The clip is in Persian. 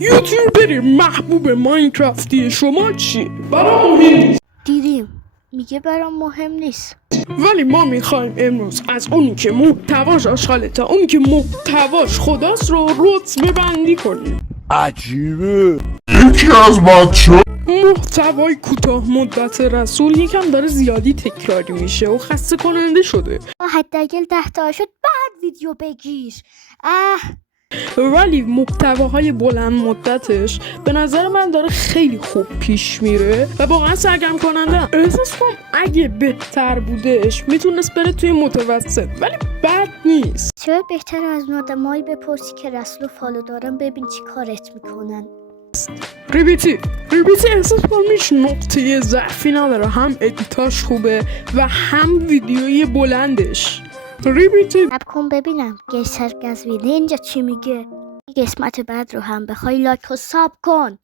یوتیوبری محبوب ماینکرافتی شما چی؟ برام مهم نیست. دیدیم میگه برام مهم نیست. ولی ما میخوایم امروز از اونی که محتواش آشغاله تا اونی که محتواش خداست رو رتبه بندی کنیم. عجیبه. یکی از بچه محتوای کوتاه مدت رسول یکم داره زیادی تکراری میشه و خسته کننده شده، حداقل 10 تا شد بعد ویدیو بگیر. ولی محتواهای بلند مدتش به نظر من داره خیلی خوب پیش میره و واقعا سرگرم کننده. احساس کنم اگه بهتر بودش میتونست بره توی متوسط، ولی بد نیست. چرا بهتر از اون آدمایی بپرسی که رسول و فالو دارن ببین چی کارت میکنن. ریبیتی احساس کنم هیچ نقطه ضعفی نداره، هم ادیتاش خوبه و هم ویدیوی بلندش. ریبیتی سب کن ببینم گیسر گزوینه اینجا چی میگه. قسمت بعد رو هم بخوای لایک و ساب کن.